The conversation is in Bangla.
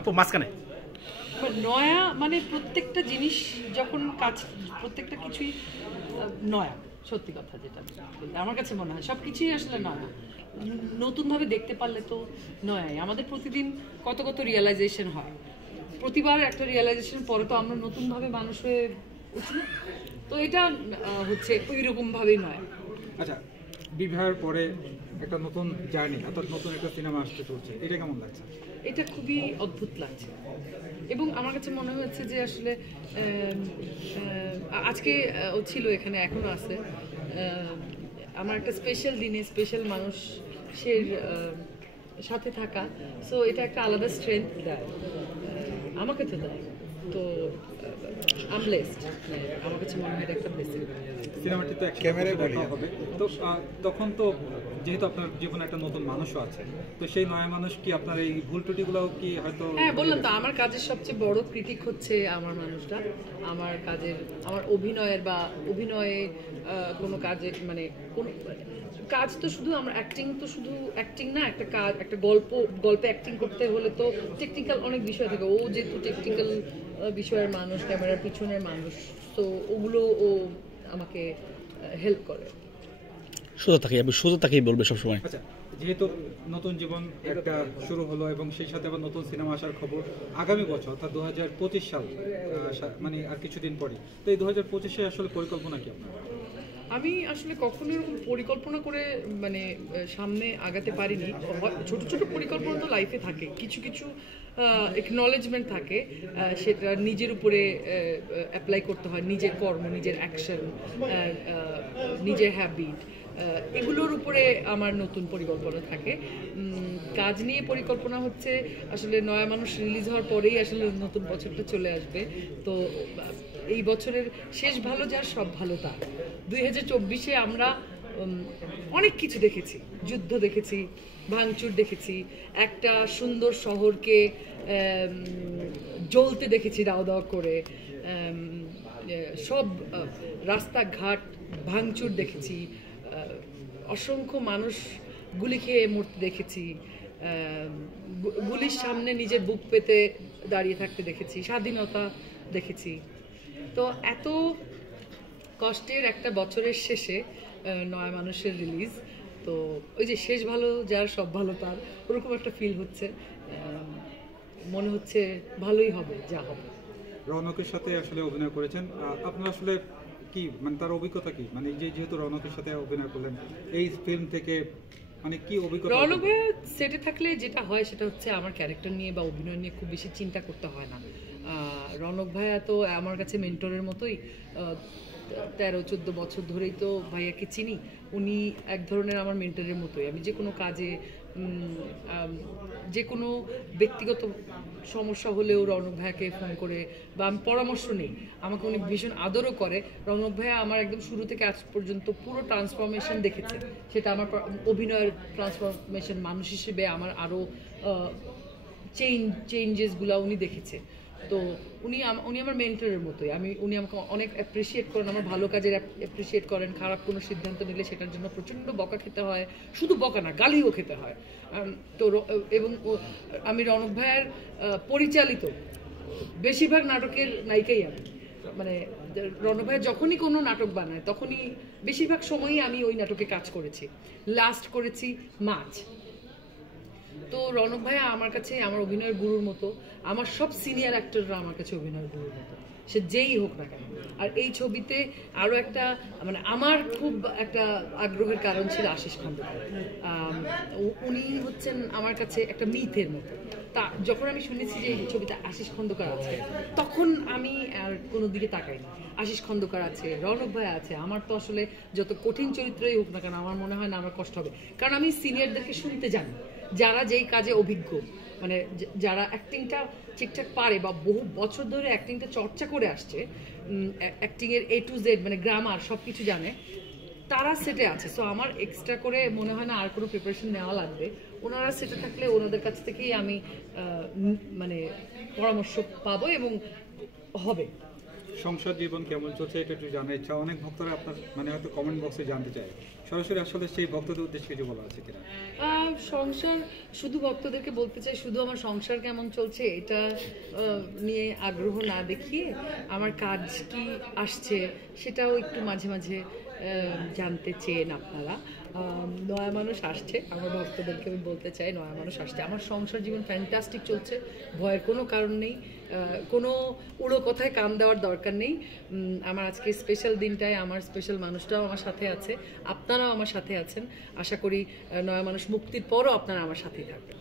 আপু মাঝখানে নয়া মানে প্রত্যেকটা জিনিস যখন কাজ প্রত্যেকটা কিছুই নয়া, সত্যি কথা যেটা বলতে আমার কাছে মনে হয় সব কিছুই আসলে নয়া। নতুনভাবে দেখতে পারলে তো নয়াই। আমাদের প্রতিদিন কত কত রিয়েলাইজেশন হয়, প্রতিবার একটা রিয়েলাইজেশন পরে তো আমরা নতুনভাবে মানুষ হয়ে উঠি। তো এটা হচ্ছে ওই রকমভাবেই নয়। আচ্ছা, বিবাহের পরে একটা নতুন জার্নি অর্থাৎ নতুন একটা সিনেমা আসতে চলছে, এটা কেমন লাগছে? এটা খুবই অদ্ভুত লাগছে এবং আমার কাছে মনে হচ্ছে যে আসলে আজকে ও ছিল এখানে, এখনো আছে। আমার একটা স্পেশাল দিনে স্পেশাল মানুষের সাথে থাকা, সো এটা একটা আলাদা স্ট্রেংথ দেয়, আমাকে তো দেয়। তো আই এম ব্লেসড, আমার কাছে মনে হয় এটা একটা ব্লেসিং। সিনেমাটি তো ক্যামেরায় দেখা হবে, তো তখন তো যেহেতু আপনার জীবনে একটা নতুন মানুষও আছে, তো সেই নয়া মানুষ কি আপনার এই ভুল ত্রুটিগুলো কি হয়তো? হ্যাঁ, বললাম তো আমার কাজের সবচেয়ে বড় ক্রিটিক হচ্ছে আমার মানুষটা। আমার কাজের, আমার অভিনয়ের বা অভিনয়ে কোনো কাজে মানে কোন কাজ তো শুধু আমরা অ্যাক্টিং তো শুধু অ্যাক্টিং না, একটা কাজ, একটা গল্পে অ্যাক্টিং করতে হলে তো টেকনিক্যাল অনেক বিষয় থাকে। ও যেহেতু টেকনিক্যাল বিষয়ের মানুষ, ক্যামেরার পিছনের মানুষ, তো ওগুলো ও আমাকে হেল্প করে। সোজা থাকি, আমি সোজা থাকি বলবে সবসময়। আচ্ছা, যেহেতু নতুন জীবন একটা শুরু হলো এবং সেই সাথে আবার নতুন সিনেমা আসার খবর আগামী বছর অর্থাৎ 2025 সাল, মানে আর কিছুদিন পরে, তো এই 2025-এ আসলে পরিকল্পনা কি আপনার? আমি আসলে কখনো এরকম পরিকল্পনা করে মানে সামনে আগাতে পারিনি। ছোট ছোট পরিকল্পনা তো লাইফে থাকে, কিছু কিছু একনলেজমেন্ট থাকে, সেটা নিজের উপরে অ্যাপ্লাই করতে হয়। নিজের কর্ম, নিজের অ্যাকশন, নিজের হ্যাবিট, এগুলোর উপরে আমার নতুন পরিকল্পনা থাকে। কাজ নিয়ে পরিকল্পনা হচ্ছে আসলে নয়া মানুষ রিলিজ হওয়ার পরেই আসলে নতুন বছরটা চলে আসবে। তো এই বছরের শেষ ভালো যার সব ভালো তার। 2024-এ আমরা অনেক কিছু দেখেছি, যুদ্ধ দেখেছি, ভাঙচুর দেখেছি, একটা সুন্দর শহরকে জ্বলতে দেখেছি দাও দাও করে, সব রাস্তাঘাট ভাঙচুর দেখেছি, অসংখ্য মানুষ গুলি খেয়ে মরতে দেখেছি, গুলির সামনে নিজের বুক পেতে দাঁড়িয়ে থাকতে দেখেছি, স্বাধীনতা দেখেছি। তো এত কষ্টের একটা বছরের শেষে নয়া মানুষের রিলিজ, তো ওই যে শেষ ভালো যার সব ভালো তার, ওরকম একটা ফিল হচ্ছে। মনে হচ্ছে ভালোই হবে যা হবে। রৌনকের সাথে আসলে অভিনয় করেছেন, আপনার আসলে কি মানে তার অভিজ্ঞতা কি, মানে যেহেতু রৌনকের সাথে অভিনয় করলেন এই ফিল্ম থেকে, মানে কি অভিজ্ঞতা? রৌনক ভাইয়া সেটে থাকলে যেটা হয় সেটা হচ্ছে আমার ক্যারেক্টার নিয়ে বা অভিনয় নিয়ে খুব বেশি চিন্তা করতে হয় না। রৌনক ভাইয়া তো আমার কাছে মেন্টরের মতোই, 13-14 বছর ধরেই তো ভাইয়াকে চিনি। উনি এক ধরনের আমার মেন্টরের মতোই। আমি যে কোনো কাজে, যে কোনো ব্যক্তিগত সমস্যা হলেও রৌনক ভাইয়াকে ফোন করে বা আমি পরামর্শ নেই, আমাকে উনি ভীষণ আদরও করে। রৌনক ভাইয়া আমার একদম শুরু থেকে আজ পর্যন্ত পুরো ট্রান্সফরমেশন দেখেছে, সেটা আমার অভিনয়ের ট্রান্সফরমেশন, মানুষ হিসেবে আমার আরও চেঞ্জেসগুলো উনি দেখেছে। তো উনি আমার মেন্টরের মতোই। উনি আমাকে অনেক অ্যাপ্রিসিয়েট করেন, আমার ভালো কাজের অ্যাপ্রিসিয়েট করেন। খারাপ কোনো সিদ্ধান্ত নিলে সেটার জন্য প্রচণ্ড বকা খেতে হয়, শুধু বকা না গালিও খেতে হয়। তো এবং আমি রৌনক ভাইয়ের পরিচালিত বেশিরভাগ নাটকের নায়িকাই আমি, মানে রৌনক ভাইয়া যখনই কোনো নাটক বানায় তখনই বেশিরভাগ সময়ই আমি ওই নাটকে কাজ করেছি। লাস্ট করেছি মাছ। তো রৌনক ভাইয়া আমার কাছে আমার অভিনয়ের গুরুর মতো, আমার সব সিনিয়র অ্যাক্টররা আমার কাছে অভিনয়ের গুরুর মতো, সে যেই হোক না কেন। আর এই ছবিতে আরও একটা মানে আমার খুব একটা আগ্রহের কারণ ছিল আশিস খন্দকার। উনি হচ্ছেন আমার কাছে একটা মিথের মতো। তা যখন আমি শুনেছি যে এই ছবিতে আশিস খন্দকার আছে, তখন আমি আর কোনো দিকে তাকাই না। আশিস খন্দকার আছে, রৌনক ভাই আছে, আমার তো আসলে যত কঠিন চরিত্রই হোক না কেন আমার মনে হয় না আমার কষ্ট হবে, কারণ আমি সিনিয়রদেরকে শুনতে জানি, যারা যেই কাজে অভিজ্ঞ, মানে যারা অ্যাক্টিংটা ঠিকঠাক পারে বা বহু বছর ধরে অ্যাক্টিংটা চর্চা করে আসছে, অ্যাক্টিংয়ের A to Z মানে গ্রামার সব কিছু জানে, তারা সেটে আছে। সো আমার এক্সট্রা করে মনে হয় না আর কোনো প্রিপারেশন নেওয়া লাগবে। ওনারা সেটে থাকলে ওনাদের কাছ থেকেই আমি মানে পরামর্শ পাবো এবং হবে। সংসার জীবন কেমন চলছে এটা একটু জানার ইচ্ছা। অনেক ভক্তরা আপনার মানে হয়তো কমেন্ট বক্সে জানতে চায়, সরাসরি আসলে সেই ভক্তদের উদ্দেশ্যে কিছু বলা আছে কিনা? সংসার শুধু ভক্তদেরকে বলতে চাই, শুধু আমার সংসার কেমন চলছে এটা নিয়ে আগ্রহ না দেখিয়ে আমার কাজ কি আসছে সেটাও একটু মাঝে মাঝে জানতে চেন আপনারা। নয়া মানুষ আসছে, আমার ভক্তদেরকে আমি বলতে চাই নয়া মানুষ আসছে। আমার সংসার জীবন ফ্যান্টাস্টিক চলছে, ভয়ের কোনো কারণ নেই, কোনো উড়ো কথায় কান দেওয়ার দরকার নেই। আমার আজকে স্পেশাল দিনটায় আমার স্পেশাল মানুষটাও আমার সাথে আছে, আপনারাও আমার সাথে আছেন। আশা করি নয়া মানুষ মুক্তির পরও আপনারা আমার সাথেই থাকবেন।